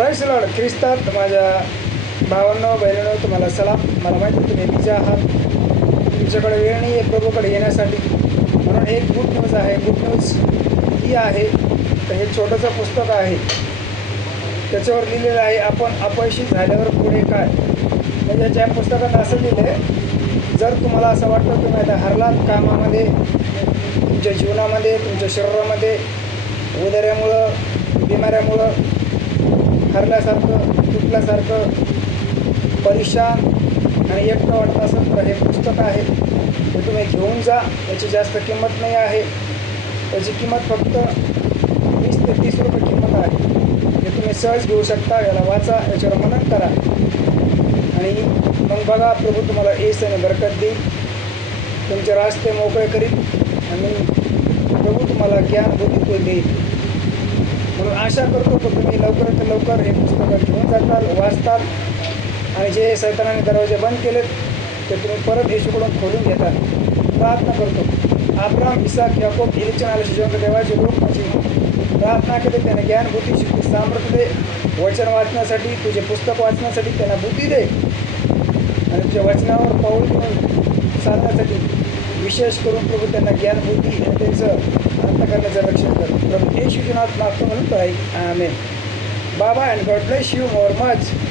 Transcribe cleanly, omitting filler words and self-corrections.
Price Lord ख्रिस्तात माझ्या भावांनो बहिणींनो तुम्हाला सलाम. मला माहिती तुम्ही बिझी आहात, तुमच्याकडे वेळ नाही आहे प्रभूकडे येण्यासाठी. म्हणून एक गुड न्यूज आहे. गुड न्यूज ही आहे तर हे छोटंसं पुस्तक आहे, त्याच्यावर लिहिलेलं आहे आपण अपयशी झाल्यावर पुढे काय. म्हणजे ज्या पुस्तकात असं लिहिलं आहे, जर तुम्हाला असं वाटतं तुम्ही आता हरलात कामामध्ये, तुमच्या जीवनामध्ये, तुमच्या शरीरामध्ये, उदाऱ्यामुळं, बिमाऱ्यामुळं हरल्यासारखं, तुटल्यासारखं, परेशान आणि एकटं वाटत असेल तर हे पुस्तक आहे, ते तुम्ही घेऊन जा. याची जास्त किंमत नाही आहे, त्याची किंमत फक्त 20 ते 30 रुपये किंमत आहे. हे तुम्ही सहज घेऊ शकता. याला वाचा, याच्यावर मनन करा आणि मग बघा प्रभू तुम्हाला येस आणि बरकत देईल, तुमचे रास्ते मोकळे करील आणि प्रभू तुम्हाला ज्ञान बुद्धी देईल. म्हणून आशा करतो की तुम्ही लवकरात लवकर हे पुस्तकं घेऊन जाताल, वाचताल आणि जे सैतानाने दरवाजे बंद केलेत ते तुम्ही परत येशूकडून खोलून घेताल. प्रार्थना करतो. अब्राम, इसाक, याकोब, एलिच्या नावाचे जिवंत देवाचे लोक माझी प्रार्थना केली, त्याने ज्ञान बुद्धी शक्ती सामर्थ्य दे. वचन वाचण्यासाठी, तुझे पुस्तक वाचण्यासाठी त्यांना बुद्धी दे आणि तुझ्या वचनावर पाऊल घेऊन चालण्यासाठी विशेष करून प्रभू त्यांना ज्ञान बुद्धी आणि त्यांचं अंत करण्याचं रक्षण कर. प्रभू येशूच्या नावात मागतो म्हणून तो आहे. आमेन. बाबा and God bless you more much.